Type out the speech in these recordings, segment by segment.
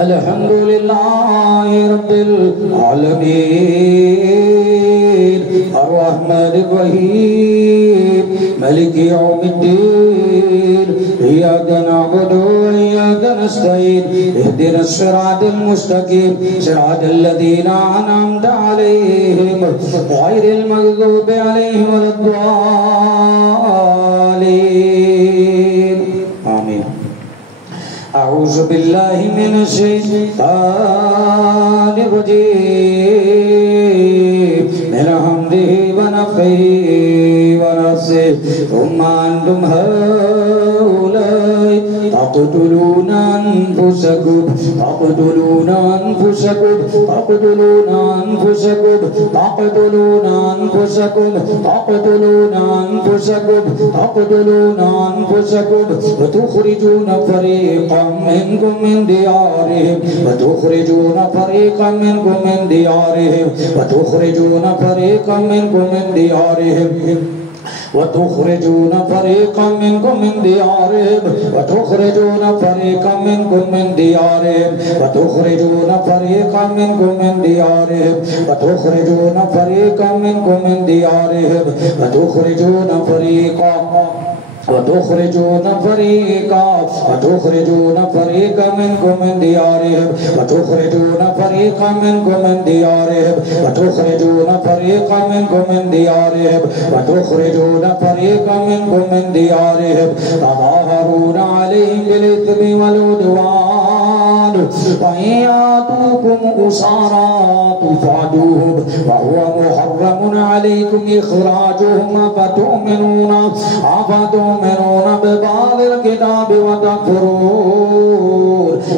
الحمدلله رب العالمين الرحمن الرحيم مالك يوم الدين إياك نعبد وإياك نستعين اهدنا الصراط المستقيم صراط الذين أنعمت عليهم غير المغضوب عليهم ولا الضالين آمين. أعوذ بالله من الشيطان الرجيم من حمده ونفخه ونفسه ثم أنتم هؤلاء تقتلون أنفسكم وتخرجون فريقا منكم من ديارهم وتخرجون فريقا منكم من ديارهم وتخرجون فريقا منكم من ديارهم وتخرجون فريقا منكم من ديارهم وتخرجون فريقا منكم من ديارهم وتخرجون فريقا منكم من ديارهم وتخرجون فريقا منكم من ديارهم وتخرجون فريقا وتخرجون فريقا منكم من ديارهم وتخرجون فريقا منكم من ديارهم وتخرجون فريقا منكم من ديارهم وتخرجون فريقا منكم من ديارهم تظاهرون عليهم بالإثم والعدوان وإن يأتوكم أسارى تفادوهم وهو محرم عليكم إخراجهم أفتؤمنون ببعض الكتاب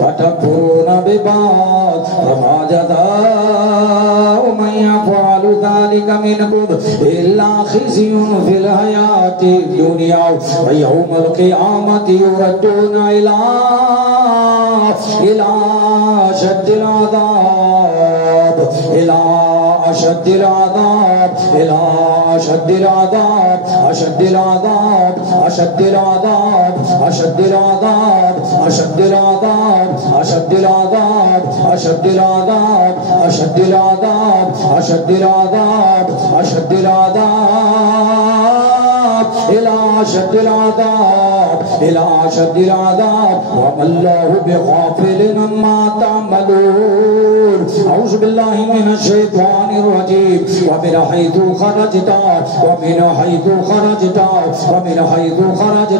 وتكفرون ببعض فما جزاء من يفعل ذلك منكم إلا خزي في الحياة الدنيا ويوم القيامة يردون إلى أشد العذاب أشد العذاب أشد العذاب أشد العذاب أشد العذاب أشد العذاب أشد العذاب أشد العذاب أشد العذاب أشد العذاب أشد العذاب أشد العذاب إلى أشد العذاب إلى أشد العذاب وما الله بغافل عما تعملون. أعوذ بالله من الشيطان الرجيم. ومن حيث خرجت ومن حيث خرجت ومن حيث خرجت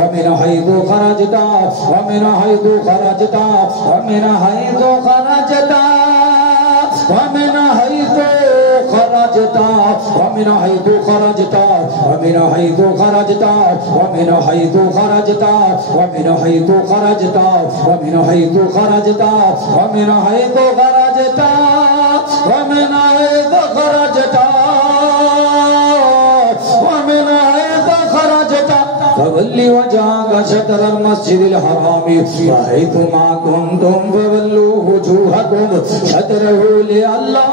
ومن حيث خرجت ومن حيث خرجت ومن حيث خرجت ومن حيث خرجت ومن حيث خرجت ومن حيث خرجت ومن حيث خرجت ومن حيث خرجت ومن حيث خرجت ومن حيث خرجت ومن حيث خرجت ومن حيث خرجت فول وجهك شطر المسجد الحرام وحيث ما كنتم فولوا وجوهكم شطره لئلا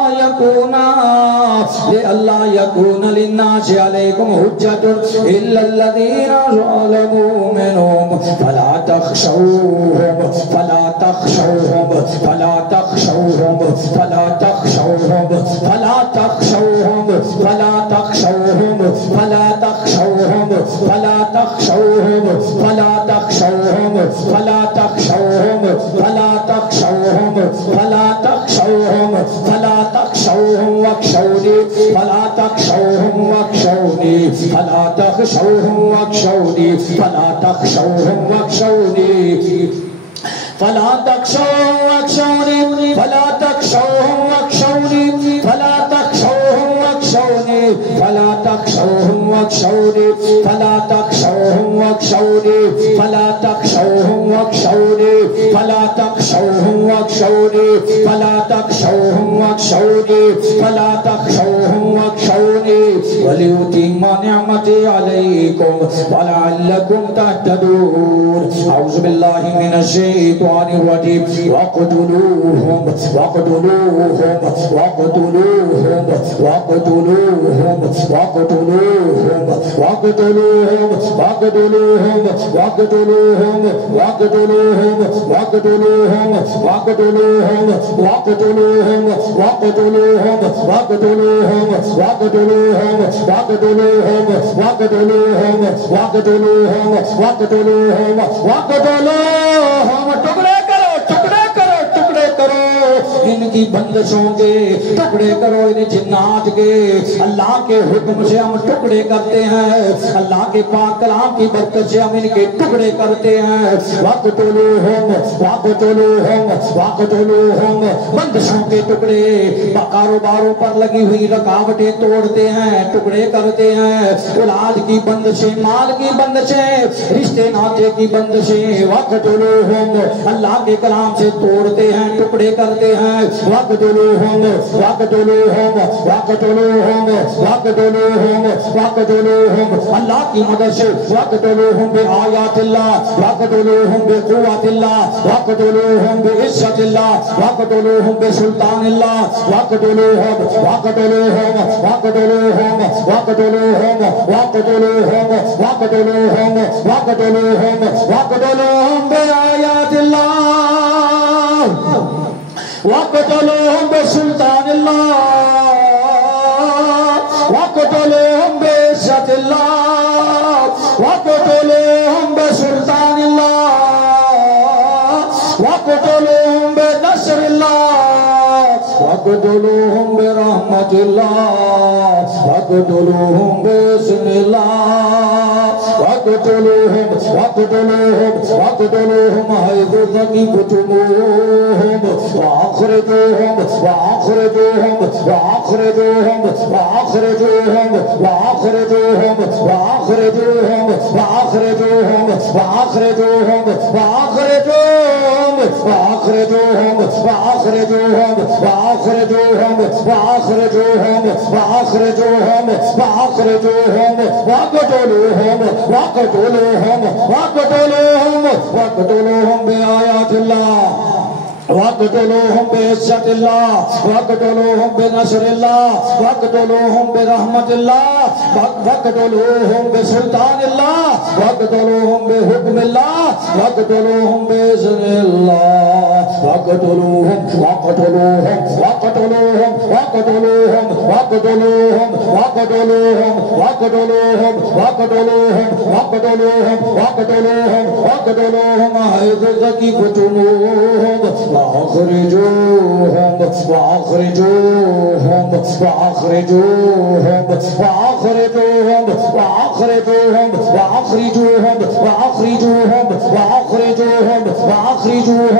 يكون للناس عليكم حجة إلا الذين ظلموا منهم فلا تخشوهم فلا تخشوهم فلا تخشوهم فلا تخشوهم فلا تخشوهم فلا تخشوهم فلا تخشوهم فلا تخشوهم فلا تخشوهم فلا تخشوهم فلا تخشوهم فلا تخشوهم فلا تخشوهم واخشوني فلا تخشوهم واخشوني فلا تخشوهم واخشوني فلا تخشوهم واخشوني فلا تخشوهم واخشوني فلا تخشوهم واخشوني فلا تخشوهم واخشوني فلا تخشوهم واخشوني فلا تخشوهم واخشوني فلا تخشوهم واخشوني فلا تخشوهم واخشوني فلا تخشوهم واخشوني فلا تخشوهم واخشوني وليتم نعمتي عليكم ولعلكم تهتدون. أعوذ بالله من الشيطان الرجيم. واقتلوهم واقتلوهم واقتلوهم واقتلوهم واقتلوهم वक़्तुलूहुम वक़्तुलूहुम वक़्तुलूहुम वक़्तुलूहुम वक़्तुलूहुम वक़्तुलूहुम वक़्तुलूहुम वक़्तुलूहुम वक़्तुलूहुम वक़्तुलूहुम वक़्तुलूहुम वक़्तुलूहुम वक़्तुलूहुम वक़्तुलूहुम वक़्तुलूहुम टुकड़े करो टुकड़े करो टुकड़े करो इनकी बंदिशों के टुकड़े करो इन जिन्नात के। अल्लाह के हुक्म से हम टुकड़े करते हैं, अल्लाह के पाक कलाम की बरकत से हम इनके टुकड़े करते हैं। वक़्तुलूहुम वक़्तुलूहुम वक़्तुलूहुम बंदिशों के टुकड़े, कारोबारों पर लगी हुई रुकावटें तोड़ते हैं, टुकड़े करते हैं। औलाद की बंदिशें, माल की बंदिशें, रिश्ते नाते की बंदिशें वक़्तुलूहुम अल्लाह के कलाम से तोड़ते हैं, टुकड़े करते हैं। वक़्तुलूहुम वक़्तुलूहुम वक़्तुलूहुम वक़्तुलूहुम वक़्तुलूहुम अल्लाह की मदद से वक़्तुलूहुम बिआयातिल्लाह वक़्तुलूहुम बिक़ुव्वतिल्लाह वक़्तुलूहुम बिइज़्ज़तिल्लाह वक़्तुलूहुम बिसुल्तानिल्लाह वक़्तुलूहुम वक़्तुलूहुम वक़्तुलूहुम वक़्तुलूहुम वक़्तुलूहुम वक़्तुलूहुम वक़्तुलूहुम वक़्तुलूहुम बिआयातिल्लाह वक़्तुलूहुम बिसुल्तानिल्लाह वक़्तुलूहुम बिइज़्ज़तिल्लाह वक़्तुलूहुम बिसुल्तानिल्लाह वक़्तुलूहुम बिनस्रिल्लाह वक़्तुलूहुम बिरहमतिल्लाह वक़्तुलूहुम बिइज़्निल्लाह वक़्तुलूहुम वक़्तुलूहुम वक़्तुलूहुम हैज़ु ज़कीफ़तुमूहुम वअख़रिजूहुम वअख़रिजूहुम वअख़रिजूहुम वअख़रिजूहुम वअख़रिजूहुम वअख़रिजूहुम वअख़रिजूहुम वअख़रिजूहुम वअख़रिजूहुम वअख़रिजूहुम वअख़रिजूहुम वअख़रिजूहुम वअख़रिजूहुम वअख़रिजूहुम वअख़रिजूहुम वक़्तुलूहुम वक़्तुलूहुम वक़्तुलूहुम वक़्तुलूहुम बिआयातिल्लाह वक़्तुलूहुम बिइज़्ज़तिल्लाह वक़्तुलूहुम बिनस्रिल्लाह वक़्तुलूहुम बिरहमतिल्लाह वक़्तुलूहुम बिसुल्तानिल्लाह वक़्तुलूहुम बिहुक्मिल्लाह वक़्तुलूहुम बिइज़्निल्लाह वक़्तुलूहुम वक़्तुलूहुम वक़्तुलूहुम वक़्तुलूहुम वक़्तुलूहुम वक़्तुलूहुम वक़्तुलूहुम वक़्तुलूहुम वक़्तुलूहुम वक़्तुलूहुम वक़्तुलूहुम हैज़ु ज़कीफ़तुमूहुम वअख़रिजूहुम वअख़रिजूहुम वअख़रिजूहुम वअख़रिजूहुम वअख़रिजूहुम वअख़रिजूहुम वअख़रिजूहुम वअख़रिजूहुम वअख़रिजूहुम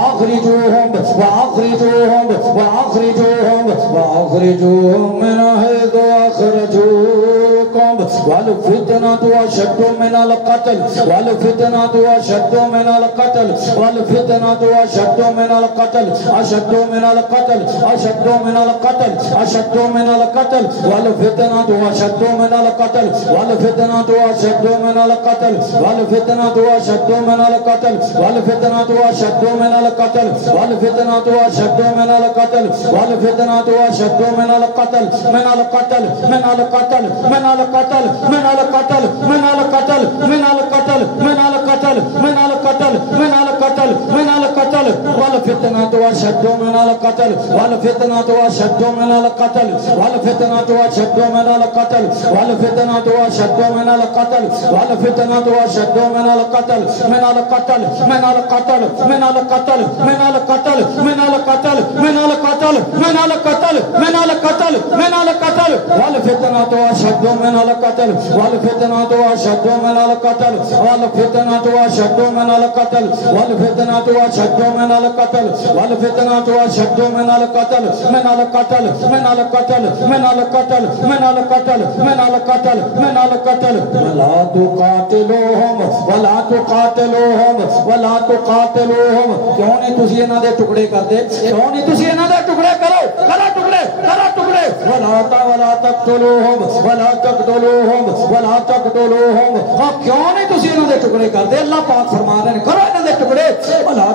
वअख़रिजूहुम वअख़रिजूहुम वअख़रिजूहुम वअख़रिजूहुम वअख़रिजूहुम मिन हैज़ु अख़रजूकुम वल फितनतु अशद्दु मिनल क़त्ल वल फितनतु अशद्दु मिनल क़त्ल वल फितनतु अशद्दु मिनल क़त्ल अशद्दु मिनल क़त्ल अशद्दु मिनल क़त्ल अशद्दु मिनल क़त्ल वल फितनतु अशद्दु मिनल क़त्ल वल फितनतु अशद्दु मिनल क़त्ल वल फितनतु अशद्दु मिनल क़त्ल वल फितनतु अशद्दु मिनल क़त्ल वल फितनतु अशद्दु मिनल क़त्ल वल फितनतु अशद्दु मिनल क़त्ल मिनल क़त्ल मिनल क़त्ल मिनल क़त्ल मिनल क़त्ल मिनल क़त्ल मिनल क़त्ल मिनल क़त्ल मिनल क़त्ल मिनल क़त्ल मिनल क़त्ल वल फितनतु अशद्दु मिनल क़त्ल वल फितनतु अशद्दु मिनल क़त्ल वल फितनतु अशद्दु मिनल क़त्ल वल फितनतु अशद्दु मिनल क़त्ल वल फितनतु अशद्दु मिनल क़त्ल मिनल क़त्ल मिनल क़त्ल मिनल क़त्ल मिनल क़त्ल मिनल क़त्ल मिनल क़त्ल मिनल क़त्ल मिनल क़त्ल मिनल क़त्ल वल फितनतु अशद्दु मिनल क़त्ल वल फितनतु अशद्दु मिनल क़त्ल वल फितनतु अशद्दु मिनल क़त्ल वल फितनतु अशद्दु मिनल क़त्ल वल फितनतु अशद्दु मिनल क़त्ल मिनल क़त्ल मिनल क़त्ल मिनल क़त्ल मिनल क़त्ल मिनल क़त्ल मिनल क़त्ल वला तुक़ातिलूहुम वला तुक़ातिलूहुम वला तुक़ातिलूहुम क्यों नहीं तुसी इन्हां दे टुकड़े करदे क्यों नहीं तुसी इन्हां दे टुकड़े करो करो टुकड़े वला तक़तुलूहुम वला तक़तुलूहुम वला तक़तुलूहुम क्यों नहीं तुसी इन्हां दे टुकड़े करदे अल्लाह पाक फरमा रहे हैं करो इन्हां दे टुकड़े वला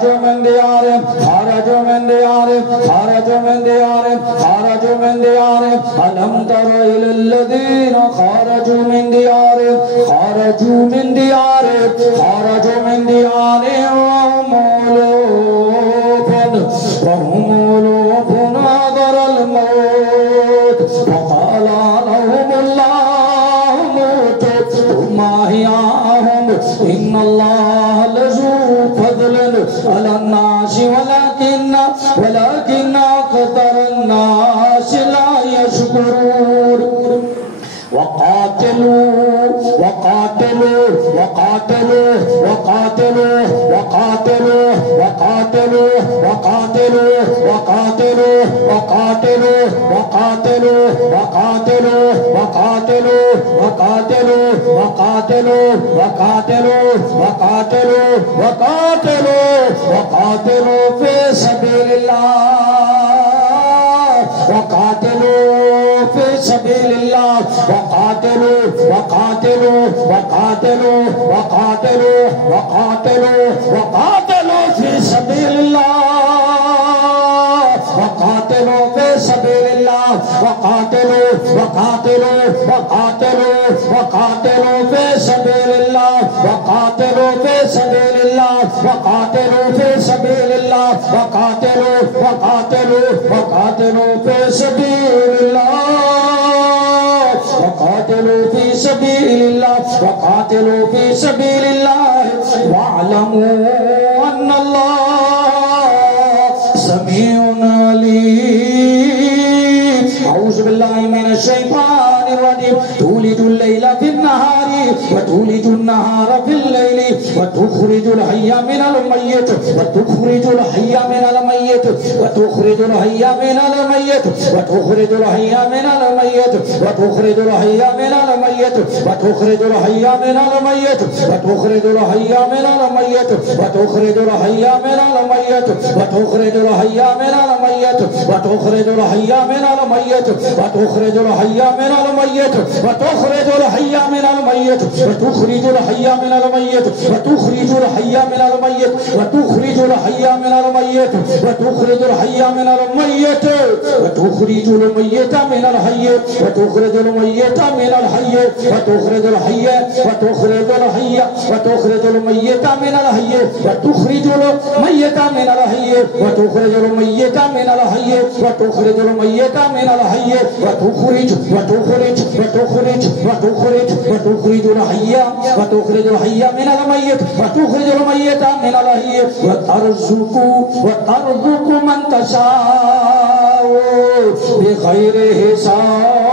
خرجوا من ديارهم خرجوا من ديارهم خرجوا من ديارهم خرجوا من ديارهم ألم تر إلى الذين خرجوا من ديارهم خرجوا من ديارهم خرجوا من ديارهم وهم ألوف حذر الموت فقال لهم الله موتوا ثم أحياهم إن الله لذو فضل على الناس ولكن أكثر الناس لا يشكرون وقاتلوا وقاتلوا وقاتلوا وقاتلوا وقاتلوا وقاتلوا وقاتلوا وقاتلوا وقاتلوا وقاتلوا وقاتلوا وقاتلوا وقاتلوا وقاتلوا وقاتلوا وقاتلوا وقاتلوا وقاتلوا في سبيل الله وقاتلوا في سبيل الله وقاتلوا وقاتلوا وقاتلوا وقاتلوا وقاتلوا وقاتلوا في سبيل الله وقاتلوا في سبيل الله وقاتلوا وقاتلوا وقاتلوا وقاتلوا في سبيل الله وقاتلوا في سبيل الله وقاتلوا في سبيل الله وقاتلوا وقاتلوا وقاتلوا في سبيل الله وقاتلوا في سبيل الله وقاتلوا في سبيل الله واعلموا أن الله سميع عليم أعوذ بالله من الشيطان الرجيم تولج الليل في النهار وتولج النهار في الليل وتخرج الحي من الميت وتخرج الحي من الميت وتخرج الحي من الميت وتخرج الحي من الميت وتخرج الحي من الميت وتخرج الحي من الميت وتخرج الحي من الميت وتخرج الحي من الميت وتخرج الحي من الميت وتخرج الحي من الميت وتخرج الحي من الميت وتخرج الحي من الميت وتخرج الحي من الميت وتخرج الحي من الميت وتخرج الحي من الميت وتخرج الحي من الميت وتخرج الميت من الحي وتخرج الميت من الحي وتخرج الحي وتخرج الحي وتخرج الميت من الحي وتخرج الميت من الحي وتخرج الميت من الحي وتخرج الميت من الحي وتخرج وتخرج وتخرج وتخرج وتخرج الحي وتخرج الحي من الميت وتخرج الميت من الحي وترزق من تشاء بغير حساب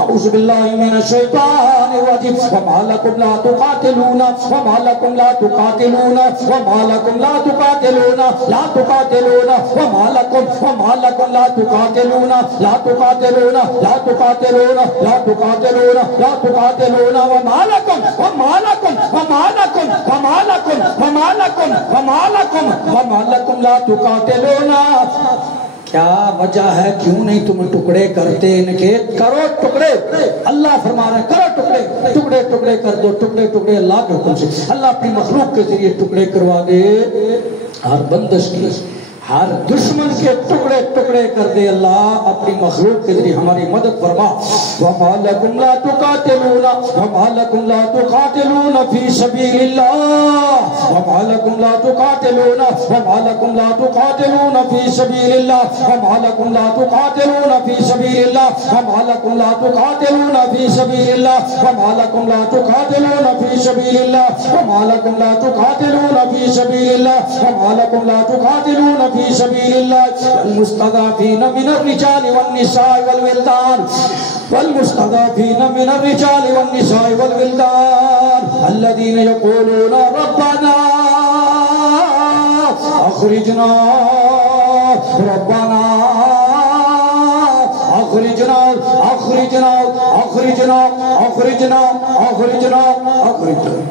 أعوذ بالله من الشيطان الرجيم وما لكم لا تقاتلون وما لكم لا تقاتلون وما لكم لا تقاتلون لا تقاتلون وما لكم لا تقاتلون لا تقاتلون لا تقاتلون لا تقاتلون لا تقاتلون وما لكم وما لكم وما لكم وما لكم وما لكم وما لكم وما لكم لا تقاتلون क्या वजह है क्यों नहीं तुम टुकड़े करते इनके करो टुकड़े अल्लाह फरमा रहे करो टुकड़े टुकड़े टुकड़े कर दो टुकड़े टुकड़े अल्लाह के हुक्म से अल्लाह अपनी मखलूक के जरिए टुकड़े करवा दे हर बंदिश की हर दुश्मन के टुकड़े टुकड़े कर दे अल्लाह अपनी मखलूक के जरिए हमारी मदद फरमा वमा लकुम ला तुकातिलूना फी सबीलिल्लाह वमा लकुम ला तुकातिलूना फी सबीलिल्लाह वमा लकुम ला तुकातिलूना फी सबीलिल्लाह वमा लकुम ला तुकातिलूना फी सबीलिल्लाह वमा लकुम ला तुकातिलूना फी सबीलिल्लाह वमा लकुम ला तुकातिलूना फी सबीलिल्लाह वमा लकुम ला तुकातिलूना في سبيل الله والمستضعفين من الرجال والنساء والولدان والمستضعفين من الرجال والنساء والولدان الذين يقولون ربنا أخرجنا ربنا أخرجنا أخرجنا أخرجنا أخرجنا أخرجنا أخرجنا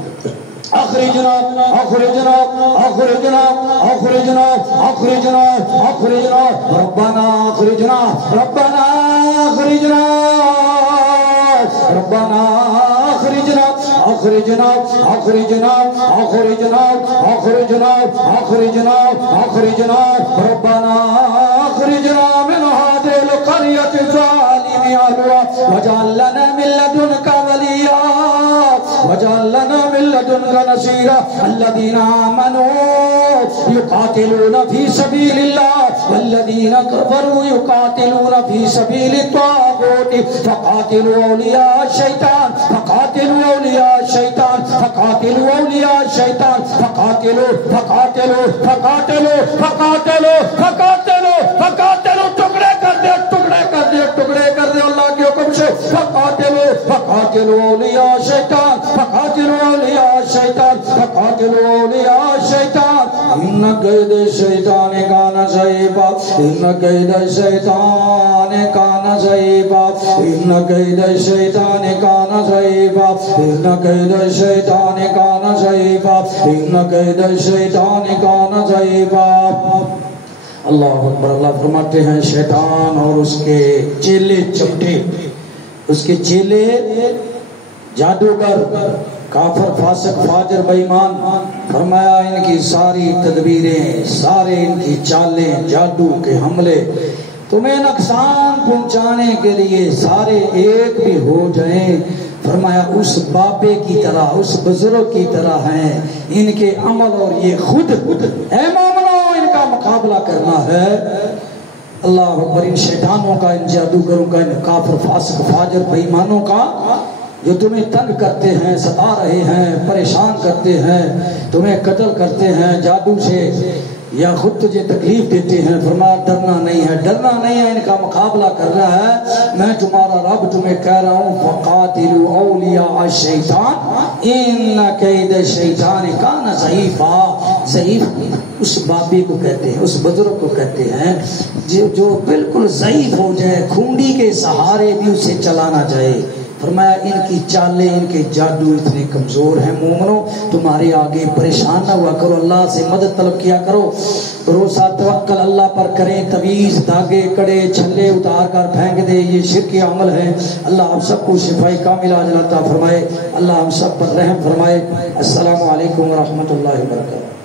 أخرجنا أخرجنا أخرجنا أخرجنا أخرجنا أخرجنا ربنا أخرجنا ربنا أخرجنا ربنا أخرجنا अखरिजना अखरिजना अखरिजना अखरिजना अखरिजना अखरिजना अखरिजना रब्बना अखरिजना मिन हादिल क़रियति ज़ालिमि अहलुहा वजअल लना मिन लदुनका वलिया वजअल लना मिन लदुनका नसीरा अल्लज़ीना आमनू युक़ातिलूना फी सबीलिल्लाह वल्लज़ीना कफ़रू युक़ातिलूना फी सबीलित ताग़ूत फ़क़ातिलू औलिया शैतान फ़क़ातिलू औलिया शैतान फ़क़ातिलू औलिया शैतान फ़क़ातिलू फ़क़ातिलू फ़क़ातिलू फ़क़ातिलू फ़क़ातिलू फ़क़ातिलू टुकड़े कर दे टुकड़े कर दे टुकड़े कर दे अल्लाह के हुक्म से फ़क़ातिलू फ़क़ातिलू औलिया शैतान फ़क़ातिलू औलिया शैतान फ़क़ातिलू औलिया शैतान इन्न कैद शैतान काना ज़ईफ़ा इन्न कैद शैतान काना ज़ईफ़ा इन्न कैद शैतान काना ज़ईफ़ा इन्न कैद शैतान काना ज़ईफ़ा इन्न कैद शैतान काना ज़ईफ़ा। अल्लाह अकबर। अल्लाह फरमाते हैं शैतान और उसके चेले चमटे, उसके चेले जादूगर काफर फासिक फाजिर बेईमान, फरमाया इनकी सारी तदबीरें सारे इनकी चालें जादू के हमले तुम्हें नुकसान पहुंचाने के लिए सारे एक भी हो जाएं, फरमाया उस बाबे की तरह उस बुजुर्ग की तरह हैं इनके अमल और ये खुद है मोमनो इनका मुकाबला करना है। अल्लाह अकबर। इन शैतानों का इन जादूगरों का इन काफिर फासिक फाजिर बेईमानों का जो तुम्हें तंग करते हैं सता रहे हैं परेशान करते हैं तुम्हें कत्ल करते हैं जादू से या खुद तुझे तकलीफ देते हैं, फरमाया डरना नहीं है इनका मुकाबला करना है। मैं तुम्हारा रब तुम्हें कह रहा हूँ फ़क़ातिलू औलिया शैतान इन्न कैद शैतान काना ज़ईफ़ा। ज़ईफ़ उस बाबे को कहते हैं उस बुजुर्ग को कहते हैं जो बिल्कुल ज़ईफ़ हो जाए खूंडी के सहारे भी उसे चलाना जाए। फरमाया इनकी चालें इनके जादू इतने कमजोर हैं मोमनो तुम्हारे आगे परेशान ना हुआ करो, अल्लाह से मदद तलब किया करो, भरोसा तवक्कल अल्लाह पर करें। तवीज़ धागे कड़े छल्ले उतार कर फेंक दे ये शिर्क अमल है। अल्लाह हम सबको शिफाई कामिल अता फरमाए, अल्लाह हम सब पर रहम फरमाए। अस्सलामु अलैकुम व रहमतुल्लाहि व बरकातहू।